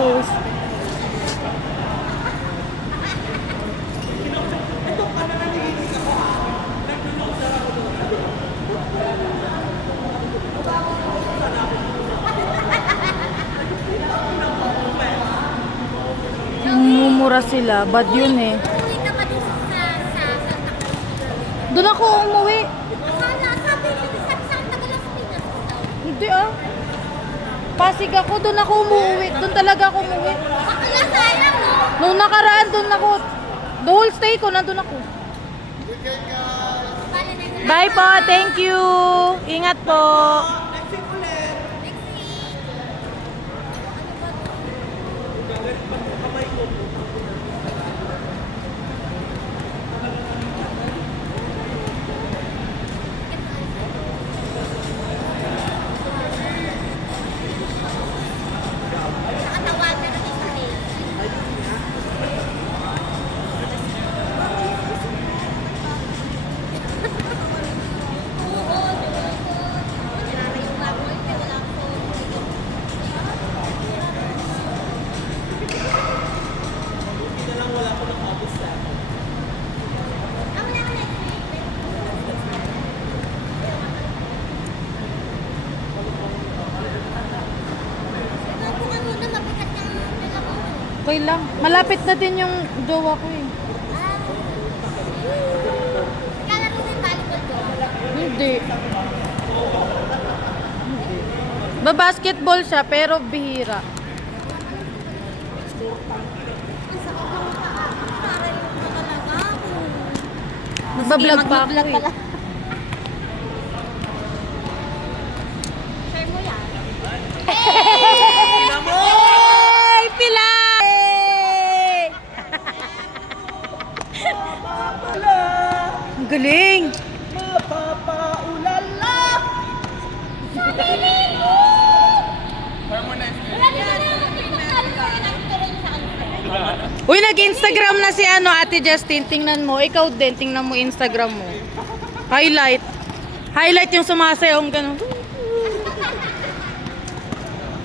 post. Mumura sila, bad yun eh. Umuwi ka ba dun sa Santa Cruz? Doon ako umuwi. Akala, sabi niyo sa Santa Cruz, Pinas daw. Hindi ah. Pasig ako, doon ako umuwi. Doon talaga ako umuwi. Bakla sayang, no? Nung nakaraan, doon ako. The whole stay ko, nandun ako. Bale na yun. Bye po, thank you. Ingat po. Nakatawagan ng isa eh. Okay lang. Malapit na din yung jowa ko eh. Naglalaro din volleyball ko. Hindi. Ba-basketball siya pero bihira. Magbablog pa ako eh. Share mo yan. Hey! Pilay! Ang galing! Uy, nag-Instagram na si Ate Justin. Tingnan mo. Ikaw din. Tingnan mo Instagram mo. Highlight. Highlight yung sumasayong ganun.